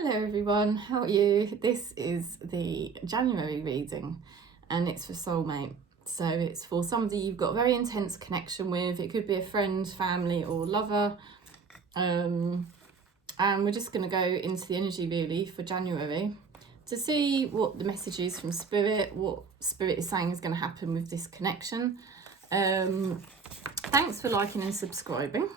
Hello everyone, how are you? This is the January reading and it's for Soulmate. So it's for somebody you've got a very intense connection with. It could be a friend, family or lover. And we're just going to go into the energy really for January to see what the message is from Spirit, what Spirit is saying is going to happen with this connection. Thanks for liking and subscribing.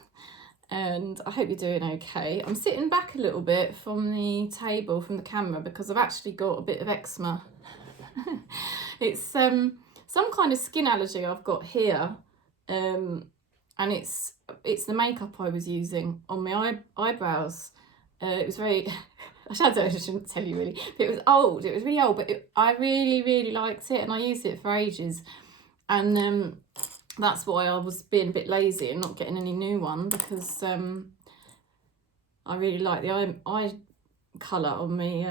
And I hope you're doing okay. I'm sitting back a little bit from the table, from the camera, because I've actually got a bit of eczema. It's some kind of skin allergy I've got here, and it's the makeup I was using on my eyebrows. It was very, I shouldn't tell you really, but it was old. It was really old, but I really liked it, and I used it for ages. And that's why I was being a bit lazy and not getting any new one, because I really like the eye colour on my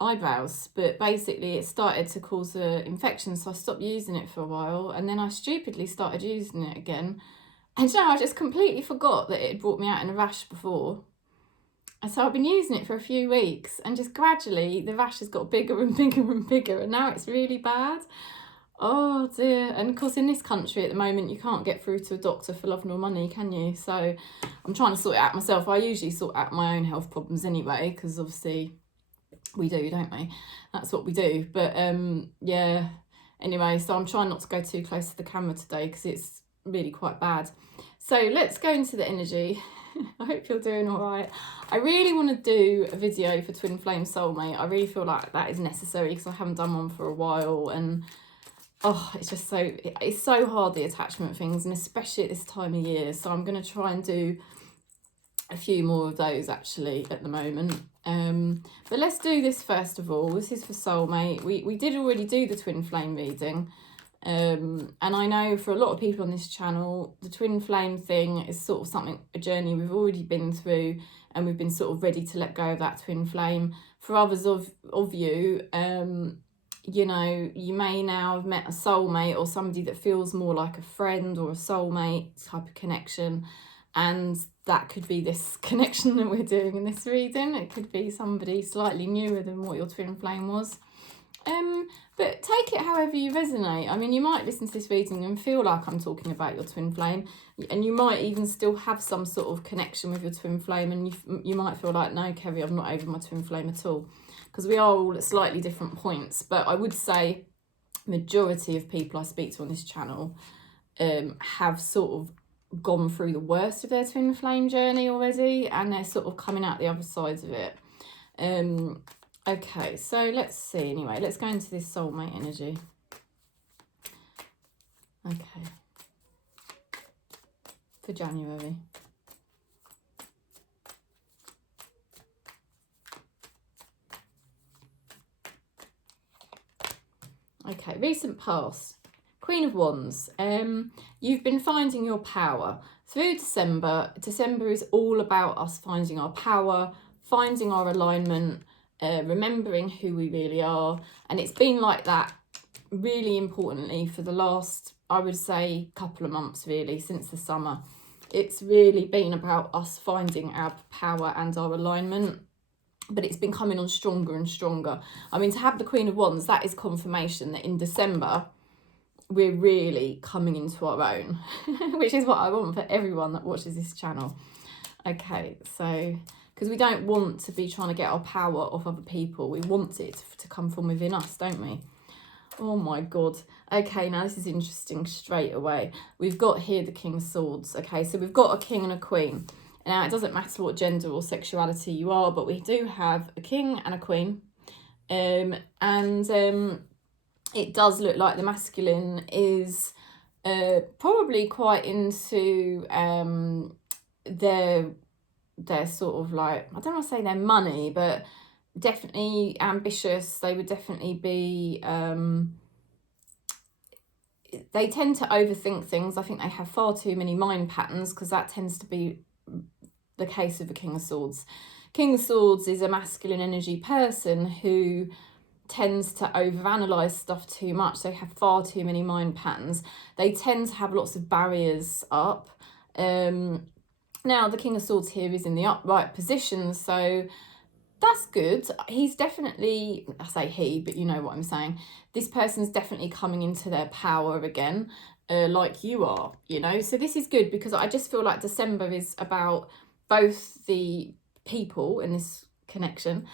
eyebrows, but basically it started to cause an infection, so I stopped using it for a while, and then I stupidly started using it again, and now I just completely forgot that it had brought me out in a rash before. And so I've been using it for a few weeks, and just gradually the rash has got bigger and bigger and bigger, and now it's really bad. Oh dear. And of course in this country at the moment you can't get through to a doctor for love nor money, can you? So I'm trying to sort it out myself. I usually sort out my own health problems anyway, because obviously we do, don't we? That's what we do. But yeah, anyway, so I'm trying not to go too close to the camera today because it's really quite bad. So let's go into the energy. I hope you're doing all right. I really want to do a video for Twin Flame Soulmate. I really feel like that is necessary because I haven't done one for a while, and oh, it's just it's so hard, the attachment things, and especially at this time of year. So I'm going to try and do a few more of those actually at the moment. But let's do this first of all. This is for Soulmate. We did already do the Twin Flame reading. And I know for a lot of people on this channel, the Twin Flame thing is sort of something, a journey we've already been through, and we've been sort of ready to let go of that Twin Flame. For others of you, you know, you may now have met a soulmate or somebody that feels more like a friend or a soulmate type of connection, and that could be this connection that we're doing in this reading. It could be somebody slightly newer than what your twin flame was. But take it however you resonate. I mean, you might listen to this reading and feel like I'm talking about your twin flame, and you might even still have some sort of connection with your twin flame, and you might feel like, no, Kerry, I'm not over my twin flame at all, because we are all at slightly different points. But I would say majority of people I speak to on this channel have sort of gone through the worst of their twin flame journey already, and they're sort of coming out the other side of it. Okay, so let's see. Anyway, let's go into this soulmate energy. Okay, for January. Okay, recent past. Queen of Wands. You've been finding your power through December. December is all about us finding our power, finding our alignment, remembering who we really are. And it's been like that really importantly for the last, I would say, couple of months really, since the summer. It's really been about us finding our power and our alignment, but it's been coming on stronger and stronger. I mean, to have the Queen of Wands, that is confirmation that in December we're really coming into our own, which is what I want for everyone that watches this channel. Okay, so because we don't want to be trying to get our power off other people. We want it to come from within us, don't we? Oh my God. Okay, now this is interesting straight away. We've got here the King of Swords. Okay, so we've got a king and a queen. Now, it doesn't matter what gender or sexuality you are, but we do have a king and a queen. And it does look like the masculine is probably quite into their sort of like, I don't want to say their money, but definitely ambitious. They would definitely be, they tend to overthink things. I think they have far too many mind patterns, because that tends to be the case of the King of Swords. King of Swords is a masculine energy person who tends to overanalyze stuff too much. They have far too many mind patterns. They tend to have lots of barriers up. Now, the King of Swords here is in the upright position, so that's good. He's definitely, I say he, but you know what I'm saying. This person's definitely coming into their power again, like you are, you know. So this is good, because I just feel like December is about both the people in this connection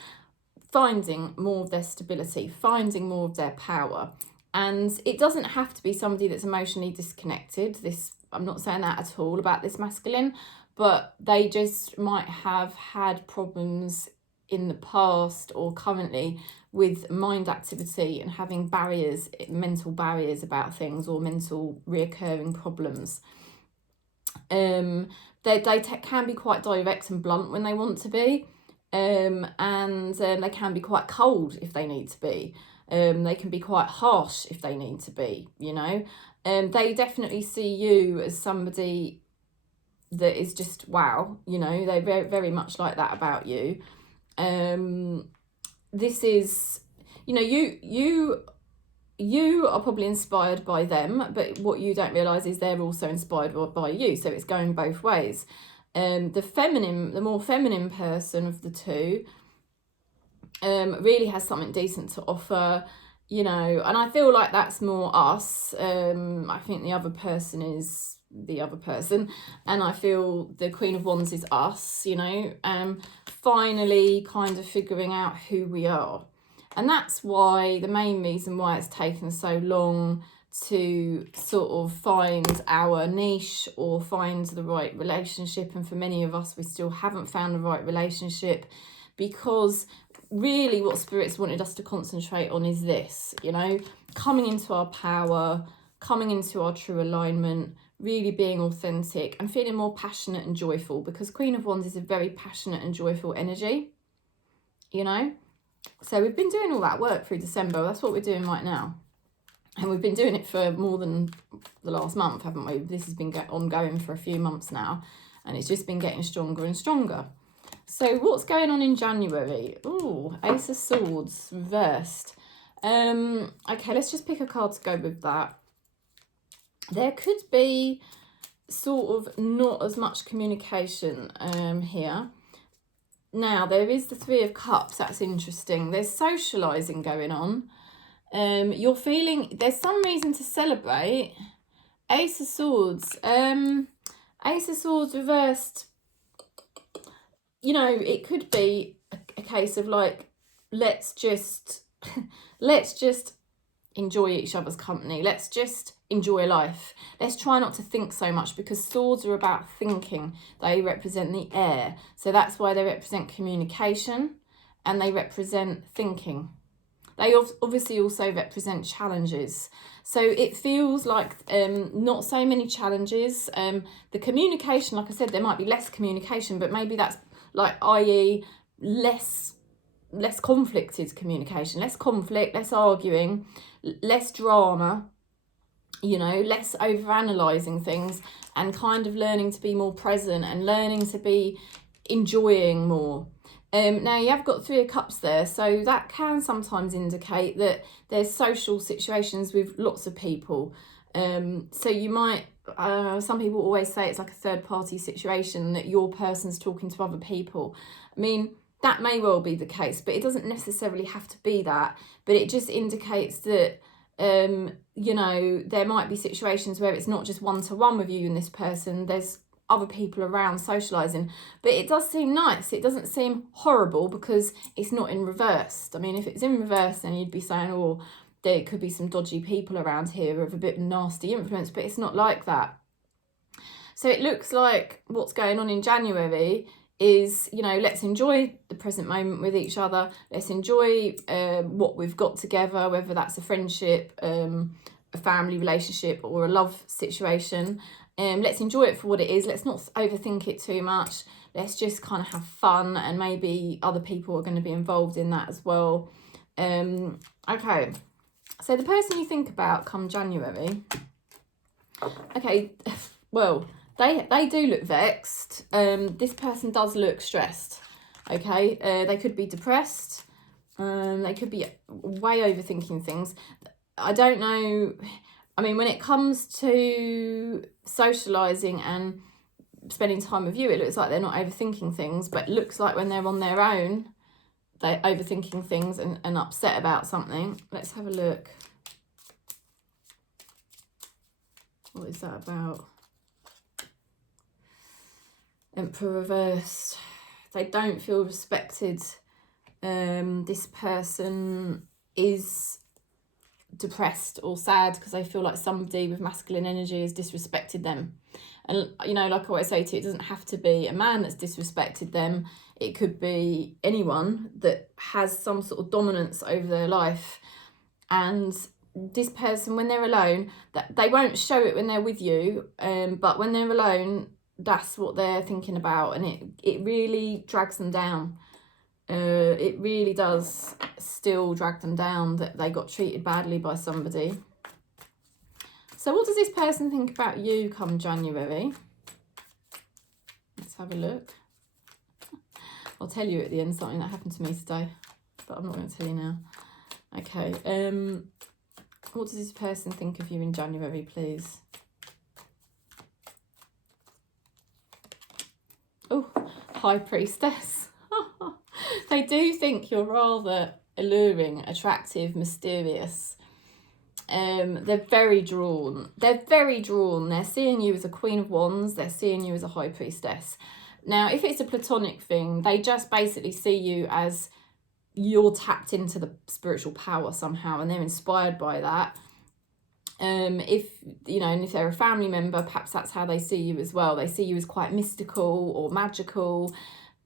finding more of their stability, finding more of their power. And it doesn't have to be somebody that's emotionally disconnected. I'm not saying that at all about this masculine, but they just might have had problems in the past or currently with mind activity and having barriers, mental barriers about things, or mental reoccurring problems. They can be quite direct and blunt when they want to be, and they can be quite cold if they need to be. They can be quite harsh if they need to be, you know. They definitely see you as somebody that is just wow, you know. They're very, very much like that about you. This is, you know, you are probably inspired by them, but what you don't realise is they're also inspired by you. So it's going both ways. The more feminine person of the two really has something decent to offer, you know, and I feel like that's more us. I think the other person is the other person, and I feel the Queen of Wands is us, you know, finally kind of figuring out who we are. And that's why, the main reason why it's taken so long to sort of find our niche or find the right relationship. And for many of us, we still haven't found the right relationship, because really what Spirit's wanted us to concentrate on is this, you know, coming into our power, coming into our true alignment, really being authentic and feeling more passionate and joyful, because Queen of Wands is a very passionate and joyful energy, you know. So we've been doing all that work through December. That's what we're doing right now. And we've been doing it for more than the last month, haven't we? This has been ongoing for a few months now, and it's just been getting stronger and stronger. So what's going on in January? Ooh, Ace of Swords reversed. Okay, let's just pick a card to go with that. There could be sort of not as much communication here. Now, there is the Three of Cups. That's interesting. There's socialising going on. You're feeling there's some reason to celebrate. Ace of Swords. Ace of Swords reversed. You know, it could be a case of like, let's just enjoy each other's company. Let's just enjoy life. Let's try not to think so much, because swords are about thinking. They represent the air. So that's why they represent communication, and they represent thinking. They obviously also represent challenges. So it feels like not so many challenges. The communication, like I said, there might be less communication, but maybe that's like, i.e. less conflicted communication, less conflict, less arguing, less drama, you know, less overanalyzing things, and kind of learning to be more present and learning to be enjoying more. Now you have got Three of Cups there, so that can sometimes indicate that there's social situations with lots of people. So you might, some people always say it's like a third party situation, that your person's talking to other people. I mean, that may well be the case, but it doesn't necessarily have to be that. But it just indicates that, you know, there might be situations where it's not just one-to-one with you and this person. There's other people around socialising. But it does seem nice. It doesn't seem horrible, because it's not in reverse. I mean, if it's in reverse, then you'd be saying, oh, there could be some dodgy people around here with a bit of nasty influence. But it's not like that. So it looks like what's going on in January is, you know, let's enjoy the present moment with each other. Let's enjoy what we've got together, whether that's a friendship, a family relationship, or a love situation. Let's enjoy it for what it is. Let's not overthink it too much. Let's just kind of have fun, and maybe other people are going to be involved in that as well. Okay, so the person you think about come January, okay, well, they do look vexed. This person does look stressed. Okay, they could be depressed. They could be way overthinking things. I don't know. I mean, when it comes to socialising and spending time with you, it looks like they're not overthinking things, but it looks like when they're on their own, they're overthinking things and upset about something. Let's have a look. What is that about? Emperor reversed. They don't feel respected. This person is depressed or sad because they feel like somebody with masculine energy has disrespected them. And, you know, like I always say to you, it doesn't have to be a man that's disrespected them. It could be anyone that has some sort of dominance over their life. And this person, when they're alone, that they won't show it when they're with you, but when they're alone, that's what they're thinking about, and it really drags them down. It really does still drag them down that they got treated badly by somebody. So what does this person think about you come January? Let's have a look. I'll tell you at the end something that happened to me today, but I'm not going to tell you now. Okay, what does this person think of you in January, please? Oh, High Priestess. They do think you're rather alluring, attractive, mysterious. They're very drawn. They're seeing you as a Queen of Wands. They're seeing you as a High Priestess. Now, if it's a platonic thing, they just basically see you as you're tapped into the spiritual power somehow, and they're inspired by that. If you know, and if they're a family member, perhaps that's how they see you as well. They see you as quite mystical or magical,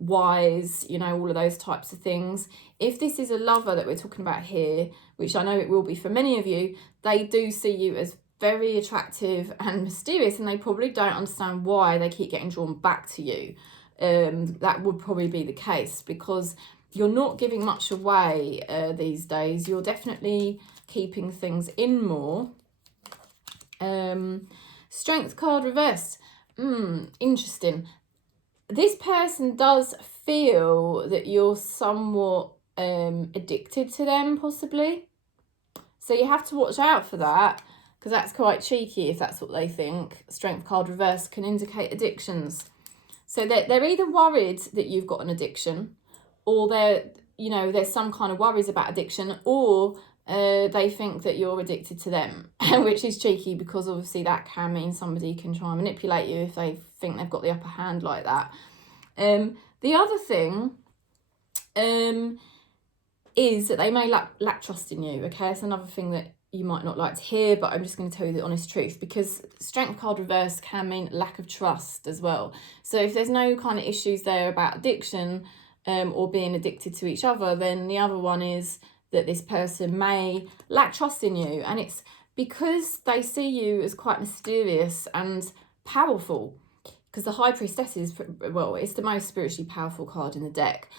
wise, you know, all of those types of things. If this is a lover that we're talking about here, which I know it will be for many of you, they do see you as very attractive and mysterious, and they probably don't understand why they keep getting drawn back to you. That would probably be the case because you're not giving much away these days. You're definitely keeping things in more. Strength card reversed. Interesting. This person does feel that you're somewhat addicted to them, possibly. So you have to watch out for that, because that's quite cheeky if that's what they think. Strength card reverse can indicate addictions. So they're either worried that you've got an addiction, or there's some kind of worries about addiction, or they think that you're addicted to them, which is cheeky because obviously that can mean somebody can try and manipulate you if they think they've got the upper hand like that. The other thing is that they may lack trust in you, okay? It's another thing that you might not like to hear, but I'm just going to tell you the honest truth, because strength card reverse can mean lack of trust as well. So if there's no kind of issues there about addiction or being addicted to each other, then the other one is that this person may lack trust in you, and it's because they see you as quite mysterious and powerful, because the High Priestess is, well, it's the most spiritually powerful card in the deck.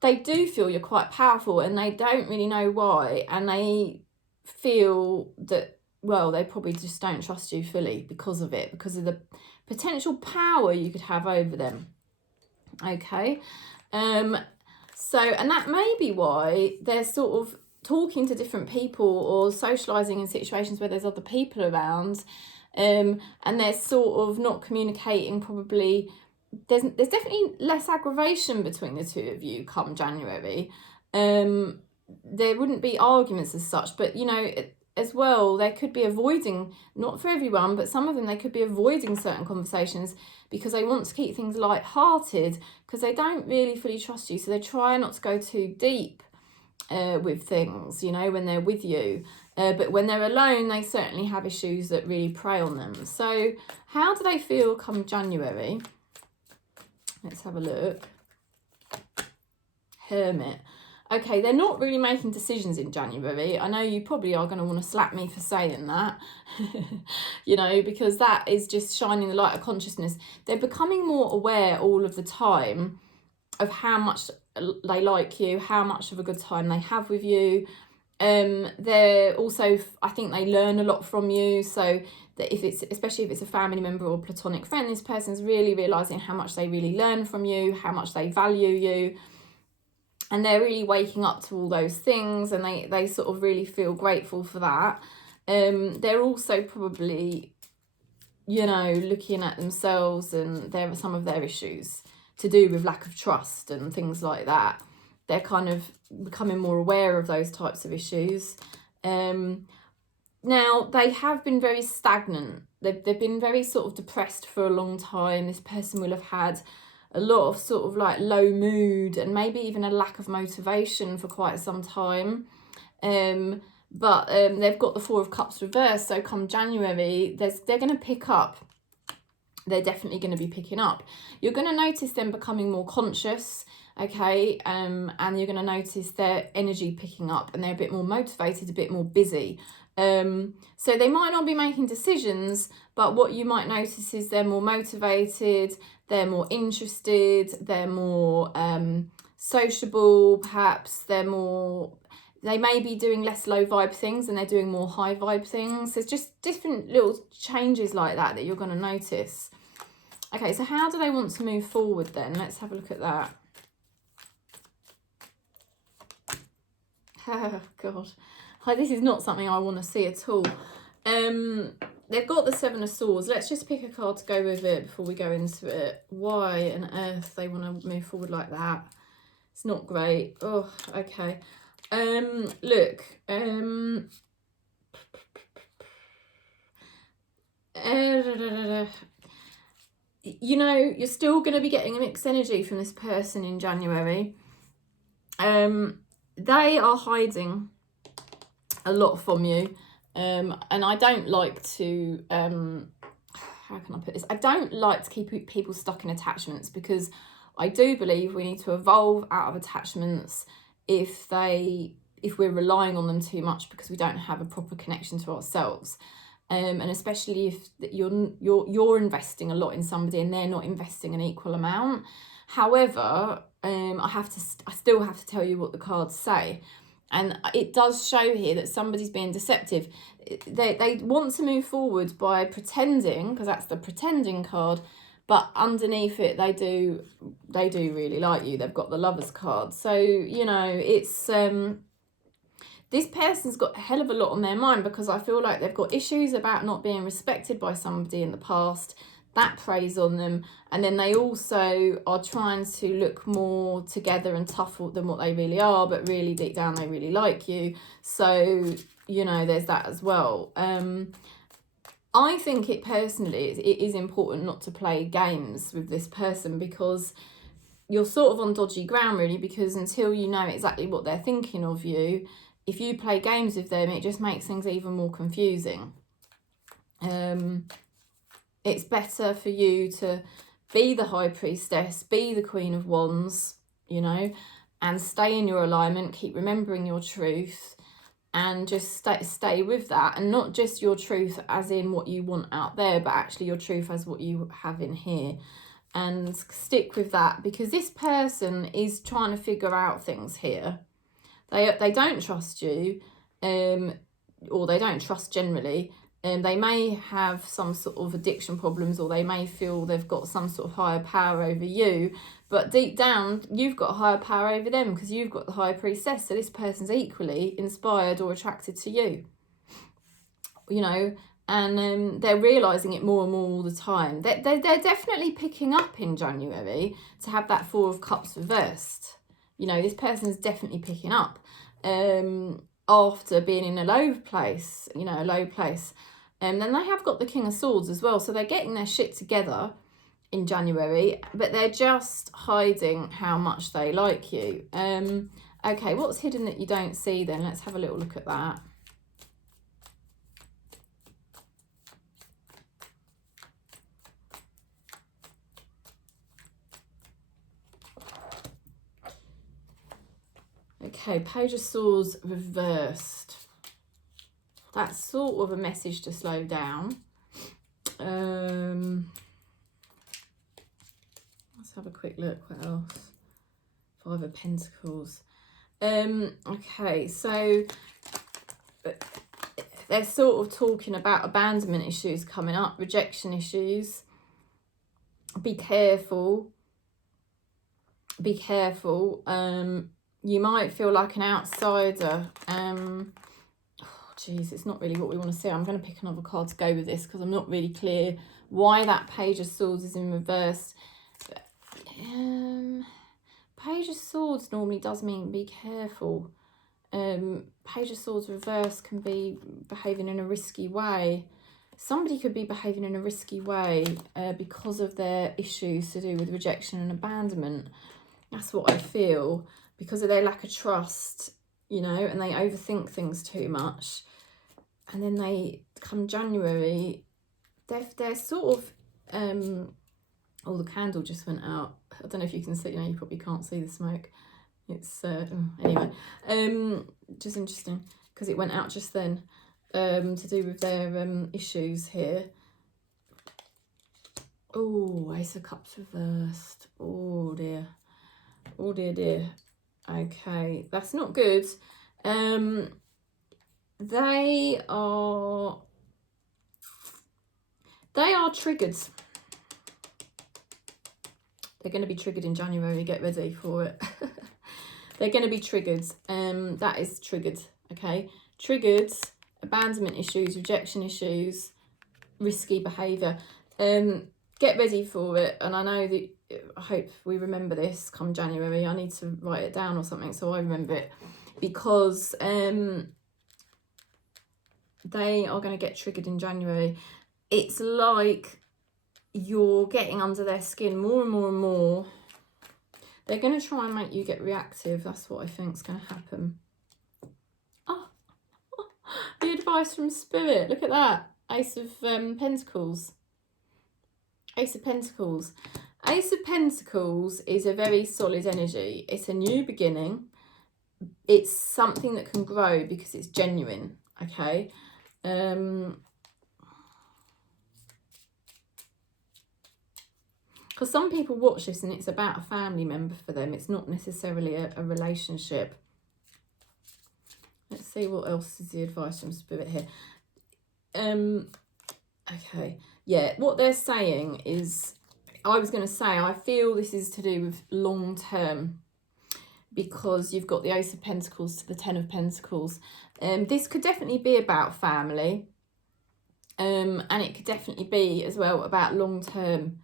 They do feel you're quite powerful, and they don't really know why, and they feel that, well, they probably just don't trust you fully because of it, because of the potential power you could have over them. Okay, so, and that may be why they're sort of talking to different people or socialising in situations where there's other people around, and they're sort of not communicating probably. There's definitely less aggravation between the two of you come January. There wouldn't be arguments as such, but, you know, as well, they could be avoiding, not for everyone, but some of them, they could be avoiding certain conversations because they want to keep things light-hearted, because they don't really fully trust you. So they try not to go too deep with things, you know, when they're with you. But when they're alone, they certainly have issues that really prey on them. So how do they feel come January? Let's have a look. Hermit. Okay, they're not really making decisions in January. I know you probably are going to want to slap me for saying that, you know, because that is just shining the light of consciousness. They're becoming more aware all of the time of how much they like you, how much of a good time they have with you. They're also, I think they learn a lot from you. So that especially if it's a family member or platonic friend, this person's really realising how much they really learn from you, how much they value you. And they're really waking up to all those things, and they sort of really feel grateful for that. They're also probably, you know, looking at themselves, and there are some of their issues to do with lack of trust and things like that. they're kind of becoming more aware of those types of issues. Now, they have been very stagnant. They've been very sort of depressed for a long time. This person will have had a lot of sort of like low mood and maybe even a lack of motivation for quite some time. But they've got the Four of Cups reversed. So come January, they're going to pick up. They're definitely going to be picking up. You're going to notice them becoming more conscious, okay? And you're going to notice their energy picking up and they're a bit more motivated, a bit more busy. So they might not be making decisions, but what you might notice is they're more motivated, they're more interested, they're more sociable, perhaps they may be doing less low vibe things and they're doing more high vibe things. There's just different little changes like that you're going to notice. Okay, so how do they want to move forward then? Let's have a look at that. Oh, God. This is not something I want to see at all. They've got the Seven of Swords. Let's just pick a card to go with it before we go into it. Why on earth they want to move forward like that? It's not great. Oh, okay. Look. You know, you're still going to be getting a mixed energy from this person in January. They are hiding a lot from you, and I don't like to how can I put this? I don't like to keep people stuck in attachments, because I do believe we need to evolve out of attachments if we're relying on them too much because we don't have a proper connection to ourselves. And especially if you're investing a lot in somebody and they're not investing an equal amount. However, I still have to tell you what the cards say. And it does show here that somebody's being deceptive. They want to move forward by pretending, because that's the pretending card, but underneath it they do really like you. They've got the Lovers card. So, you know, it's this person's got a hell of a lot on their mind, because I feel like they've got issues about not being respected by somebody in the past. That preys on them. And then they also are trying to look more together and tough than what they really are, but really deep down they really like you. So, you know, there's that as well. I think it is important not to play games with this person, because you're sort of on dodgy ground really, because until you know exactly what they're thinking of you, if you play games with them, it just makes things even more confusing. It's better for you to be the High Priestess, be the Queen of Wands, you know, and stay in your alignment, keep remembering your truth, and just stay with that. And not just your truth as in what you want out there, but actually your truth as what you have in here. And stick with that, because this person is trying to figure out things here. They don't trust you, or they don't trust generally. They may have some sort of addiction problems, or they may feel they've got some sort of higher power over you. But deep down, you've got a higher power over them, because you've got the High Priestess. So this person's equally inspired or attracted to you. You know, and they're realising it more and more all the time. They're definitely picking up in January to have that Four of Cups reversed. You know, this person's definitely picking up after being in a low place, you know, a low place. And then they have got the King of Swords as well. So they're getting their shit together in January, but they're just hiding how much they like you. Okay, what's hidden that you don't see then? Let's have a little look at that. Okay, Page of Swords reversed. That's sort of a message to slow down. Let's have a quick look. What else? Five of Pentacles. Okay, so they're sort of talking about abandonment issues coming up, rejection issues. Be careful. Be careful. You might feel like an outsider. Geez, it's not really what we want to see. I'm going to pick another card to go with this, because I'm not really clear why that Page of Swords is in reverse. Page of Swords normally does mean be careful. Page of Swords reverse can be behaving in a risky way. Somebody could be behaving in a risky way because of their issues to do with rejection and abandonment. That's what I feel, because of their lack of trust, you know, and they overthink things too much. And then they come January, they're sort of, oh, the candle just went out. I don't know if you can see, you know, you probably can't see the smoke. It's, anyway, just interesting, because it went out just then, to do with their issues here. Oh, Ace of Cups reversed. Oh dear. Oh dear, dear. Okay, that's not good. They are triggered. They're going to be triggered in January. Get ready for it. They're going to be triggered. That is triggered. Okay, triggered. Abandonment issues, rejection issues, risky behaviour. Get ready for it. And I know that, I hope we remember this come January. I need to write it down or something so I remember it, because they are going to get triggered in January. It's like you're getting under their skin more and more and more. They're going to try and make you get reactive. That's what I think is going to happen. Oh, the advice from Spirit. Look at that. Ace of Pentacles. Ace of Pentacles. Ace of Pentacles is a very solid energy. It's a new beginning. It's something that can grow because it's genuine. Okay. Because some people watch this and it's about a family member for them. It's not necessarily a relationship. Let's see what else is the advice from Spirit here. Okay. Yeah, what they're saying is, I was going to say, I feel this is to do with long term, because you've got the Ace of Pentacles to the Ten of Pentacles. This could definitely be about family. And it could definitely be as well about long term.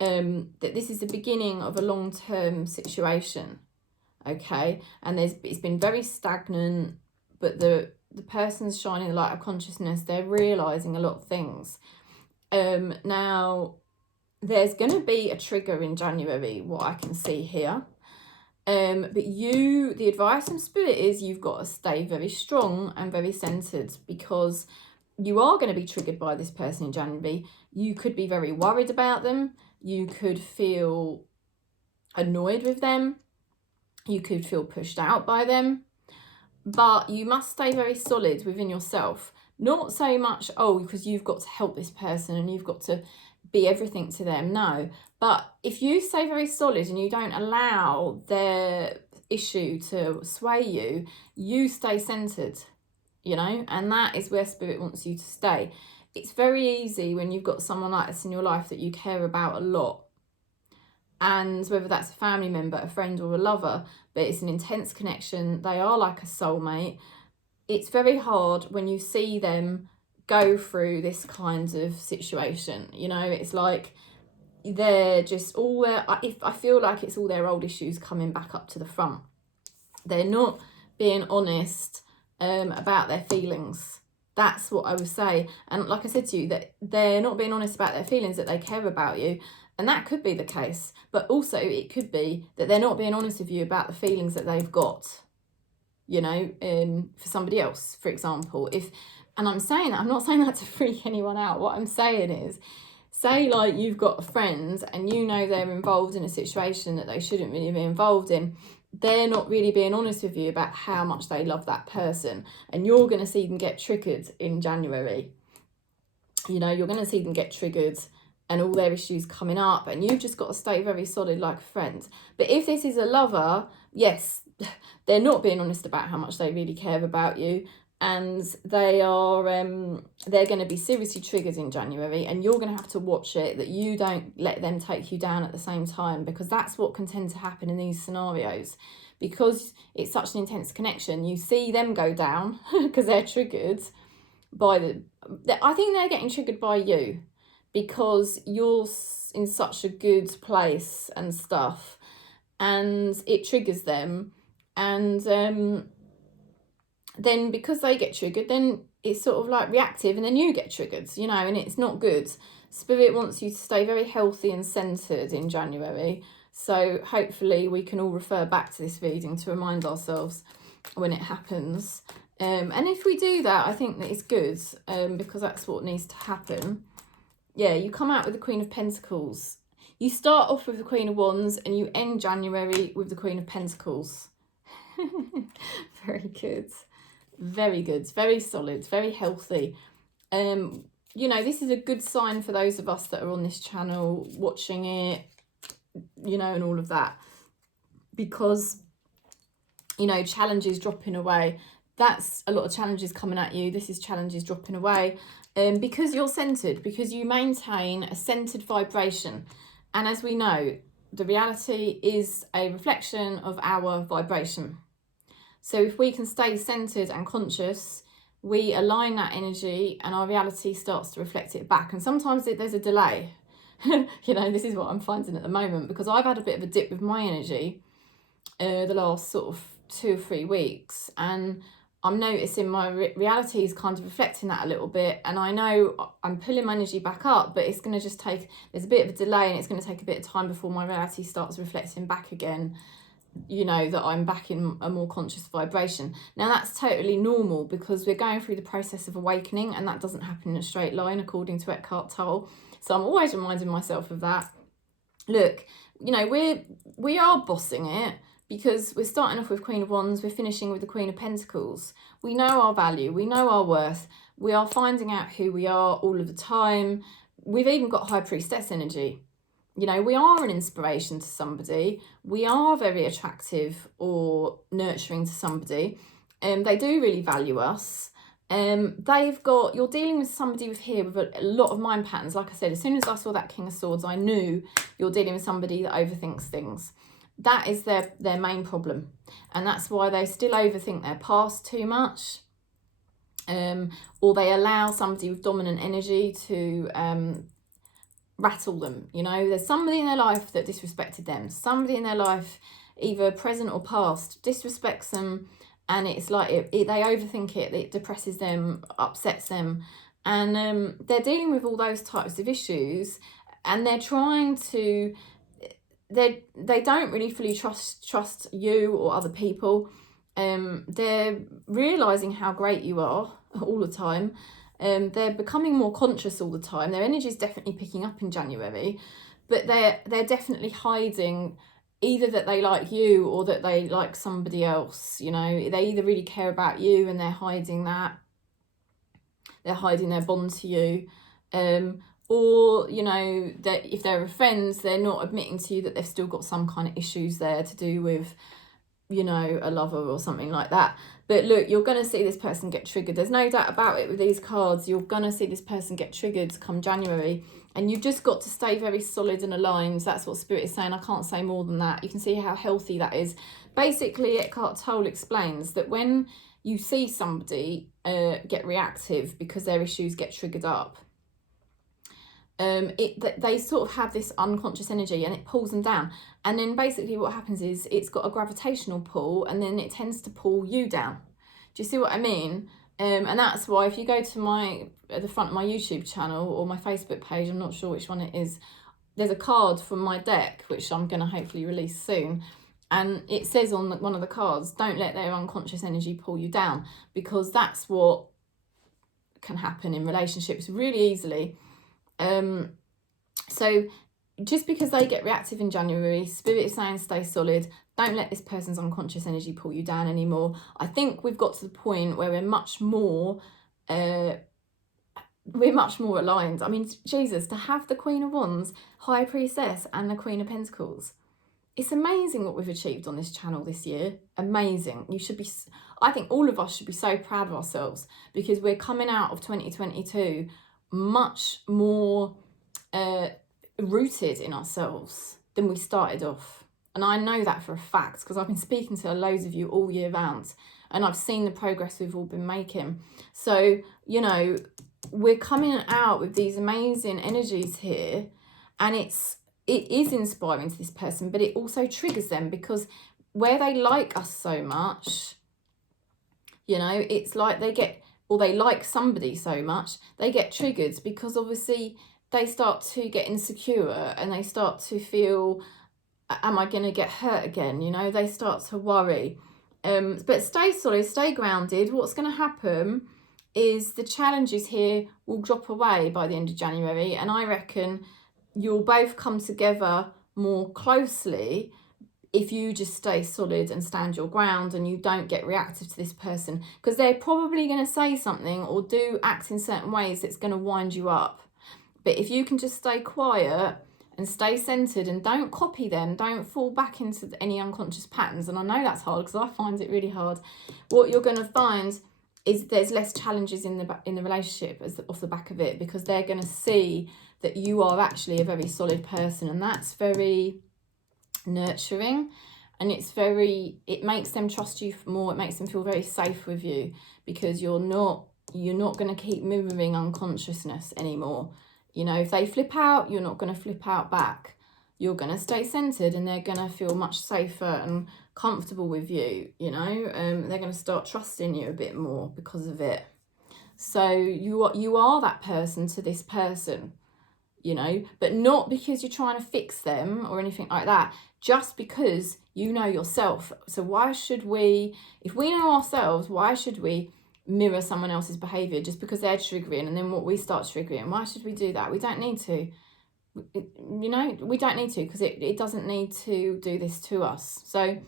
That this is the beginning of a long-term situation, okay? And it's been very stagnant, but the person's shining the light of consciousness. They're realising a lot of things. Now, there's going to be a trigger in January, what I can see here. But the advice from Spirit is you've got to stay very strong and very centred, because you are going to be triggered by this person in January. You could be very worried about them. You could feel annoyed with them. You could feel pushed out by them. But you must stay very solid within yourself. Not so much, oh, because you've got to help this person and you've got to be everything to them. No. But if you stay very solid and you don't allow their issue to sway you, you stay centered, you know, and that is where Spirit wants you to stay. It's very easy when you've got someone like this in your life that you care about a lot, and whether that's a family member, a friend or a lover, but it's an intense connection. They are like a soulmate. It's very hard when you see them go through this kind of situation. You know, it's like they're just all their, I feel like it's all their old issues coming back up to the front. They're not being honest about their feelings. That's what I would say. And like I said to you, that they're not being honest about their feelings, that they care about you. And that could be the case. But also it could be that they're not being honest with you about the feelings that they've got, you know, for somebody else, for example. And I'm saying that, I'm not saying that to freak anyone out. What I'm saying is, say like you've got a friend and you know they're involved in a situation that they shouldn't really be involved in. They're not really being honest with you about how much they love that person, and you're going to see them get triggered in January. You know, you're going to see them get triggered and all their issues coming up, and you've just got to stay very solid like a friend. But if this is a lover, yes, they're not being honest about how much they really care about you, and they are they're going to be seriously triggered in January, and you're going to have to watch it that you don't let them take you down at the same time, because that's what can tend to happen in these scenarios. Because it's such an intense connection, you see them go down because they're triggered by I think they're getting triggered by you, because you're in such a good place and stuff, and it triggers them. And then because they get triggered, then it's sort of like reactive, and then you get triggered, you know, and it's not good. Spirit wants you to stay very healthy and centered in January. So hopefully we can all refer back to this reading to remind ourselves when it happens. And if we do that, I think that it's good, because that's what needs to happen. Yeah, you come out with the Queen of Pentacles. You start off with the Queen of Wands and you end January with the Queen of Pentacles. Very good. Very good. Very solid. Very healthy. You know, this is a good sign for those of us that are on this channel, watching it, you know, and all of that. Because, you know, challenges dropping away. That's a lot of challenges coming at you. This is challenges dropping away. Because you're centered, because you maintain a centered vibration. And as we know, the reality is a reflection of our vibration. So if we can stay centered and conscious, we align that energy and our reality starts to reflect it back. And sometimes there's a delay. You know, this is what I'm finding at the moment, because I've had a bit of a dip with my energy the last sort of 2 or 3 weeks, and I'm noticing my reality is kind of reflecting that a little bit, and I know I'm pulling my energy back up, but it's going to just take, there's a bit of a delay, and it's going to take a bit of time before my reality starts reflecting back again, you know, that I'm back in a more conscious vibration. Now that's totally normal, because we're going through the process of awakening, and that doesn't happen in a straight line according to Eckhart Tolle. So I'm always reminding myself of that. Look, you know, we are bossing it, because we're starting off with Queen of Wands, we're finishing with the Queen of Pentacles. We know our value, we know our worth, we are finding out who we are all of the time. We've even got High Priestess energy. You know, we are an inspiration to somebody, we are very attractive or nurturing to somebody, and they do really value us. They've got, you're dealing with somebody with here with a lot of mind patterns. Like I said, as soon as I saw that King of Swords, I knew you're dealing with somebody that overthinks things. That is their main problem, and that's why they still overthink their past too much, or they allow somebody with dominant energy to rattle them. You know, there's somebody in their life that disrespected them, somebody in their life, either present or past, disrespects them, and it's like they overthink it, it depresses them, upsets them, and they're dealing with all those types of issues, and they're trying to, they don't really fully trust you or other people. They're realizing how great you are all the time. They're becoming more conscious all the time. Their energy is definitely picking up in January, but they're definitely hiding either that they like you or that they like somebody else. You know, they either really care about you and they're hiding that, they're hiding their bond to you, or, you know, that if they're friends, they're not admitting to you that they've still got some kind of issues there to do with, you know, a lover or something like that. But look, you're going to see this person get triggered. There's no doubt about it with these cards. You're going to see this person get triggered come January. And you've just got to stay very solid and aligned. That's what Spirit is saying. I can't say more than that. You can see how healthy that is. Basically, Eckhart Tolle explains that when you see somebody get reactive because their issues get triggered up, they sort of have this unconscious energy and it pulls them down, and then basically what happens is it's got a gravitational pull, and then it tends to pull you down. Do you see what I mean? And that's why if you go to the front of my YouTube channel or my Facebook page, I'm not sure which one it is, there's a card from my deck which I'm going to hopefully release soon, and it says on one of the cards, don't let their unconscious energy pull you down, because that's what can happen in relationships really easily. So just because they get reactive in January, Spirit is saying stay solid. Don't let this person's unconscious energy pull you down anymore. I think we've got to the point where we're much more aligned. I mean, Jesus, to have the Queen of Wands, High Priestess, and the Queen of Pentacles. It's amazing what we've achieved on this channel this year. Amazing. You should be, I think all of us should be so proud of ourselves, because we're coming out of 2022 much more rooted in ourselves than we started off. And I know that for a fact, because I've been speaking to loads of you all year round, and I've seen the progress we've all been making. So, you know, we're coming out with these amazing energies here, and it's, it is inspiring to this person, but it also triggers them, because where they like us so much, you know, it's like they get, or they like somebody so much, they get triggered, because obviously they start to get insecure and they start to feel, am I going to get hurt again? You know, they start to worry. But stay solid, stay grounded. What's going to happen is the challenges here will drop away by the end of January, and I reckon you'll both come together more closely if you just stay solid and stand your ground and you don't get reactive to this person, because they're probably going to say something or act in certain ways that's going to wind you up. But if you can just stay quiet and stay centered and don't copy them, don't fall back into any unconscious patterns, and I know that's hard because I find it really hard, what you're going to find is there's less challenges in the relationship off the back of it, because they're going to see that you are actually a very solid person, and that's very nurturing, and it makes them trust you more. It makes them feel very safe with you, because you're not going to keep mirroring unconsciousness anymore. You know, if they flip out, you're not going to flip out back. You're going to stay centered, and they're going to feel much safer and comfortable with you, you know. They're going to start trusting you a bit more because of it. So you are that person to this person, you know, but not because you're trying to fix them or anything like that, just because you know yourself. So why should we, if we know ourselves, why should we mirror someone else's behaviour just because they're triggering, and then what we start triggering? Why should we do that? We don't need to. You know, we don't need to, because it doesn't need to do this to us. So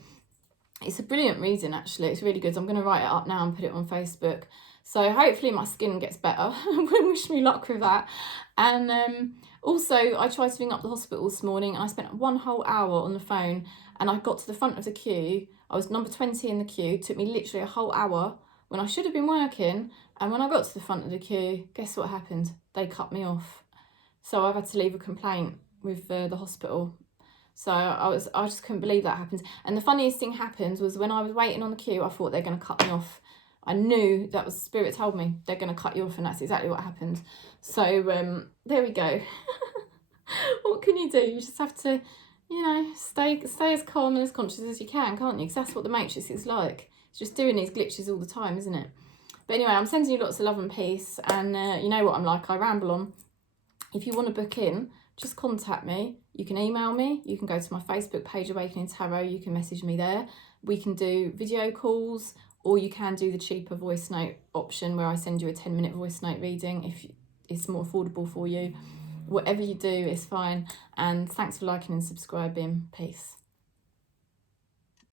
it's a brilliant reading, actually. It's really good. I'm going to write it up now and put it on Facebook. So hopefully my skin gets better. Wish me luck with that. And also, I tried to ring up the hospital this morning, and I spent 1 whole hour on the phone, and I got to the front of the queue. I was number 20 in the queue. It took me literally a whole hour when I should have been working. And when I got to the front of the queue, guess what happened? They cut me off. So I've had to leave a complaint with the hospital. So I just couldn't believe that happened. And the funniest thing happened was when I was waiting on the queue, I thought they're going to cut me off. I knew that was Spirit told me they're going to cut you off, and that's exactly what happened. So there we go. What can you do? You just have to, you know, stay as calm and as conscious as you can, can't you? Because that's what the Matrix is like. It's just doing these glitches all the time, isn't it? But anyway, I'm sending you lots of love and peace. And you know what I'm like, I ramble on. If you want to book in, just contact me. You can email me. You can go to my Facebook page, Awakening Tarot. You can message me there. We can do video calls, or you can do the cheaper voice note option where I send you a 10-minute voice note reading if it's more affordable for you. Whatever you do is fine. And thanks for liking and subscribing. Peace.